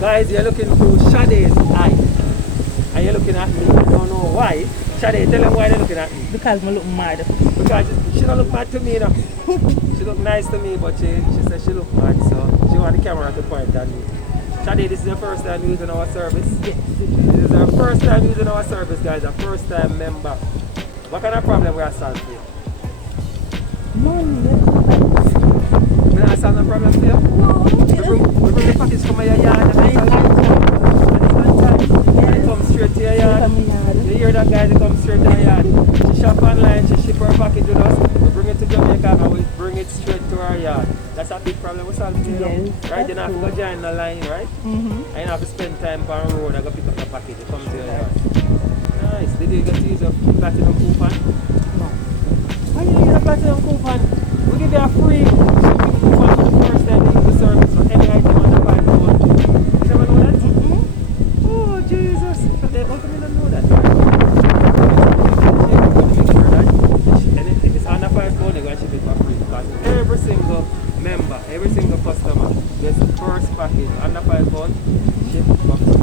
Guys, you're looking through Sade's eye. And you're looking at me. I don't know why. Sade, tell them why they're looking at me. Because I look mad. Because she don't look mad to me, you know. She look nice to me, but she said she look mad, so she want the camera to point at me. Sade, this is your first time using our service? Yes. This is our first time using our service, guys. A first time member. What kind of problem we are solving for you? Money. We not solve no problem for you? No. We bring the package from your yard and it's on time. And it comes straight to your yard. You hear that, guys? It comes straight to your yard. She shop online, she ship her package with us. We bring it to Jamaica and we bring it straight to our yard. That's a big problem we solve for you. Yes, Right? You don't have to go join the line, right? Mm-hmm. And you don't have to spend time on the road and go pick up the package. It comes to your yard. Nice. Did you get to use your platinum coupon? No. Why you use a platinum coupon? We give you a free shipping coupon for the first time you use the service for any item under £5. You never know that? Mm-hmm. Oh, Jesus. How come you don't know that? You're going to make sure that if it's under £5, they're going to ship it for free. Because every single member, every single customer gets the first package under £5 shipped for free.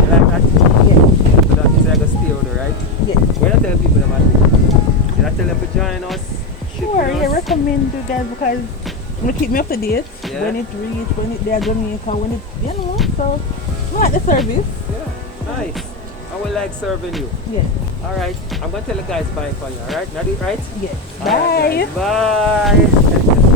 You like that? Yes. So that is like a stay order, right? Yes. When I tell people about it, I tell them to join us. Sure, yeah, recommend you guys because you keep me up to date. Yeah. When it reach, when it there Jamaica, when it, you know, so you like the service. Yeah, nice. I will like serving you. Yes. Alright, I'm going to tell the guys bye for you, alright? Now do it right? Yes. All right, Bye. guys, bye.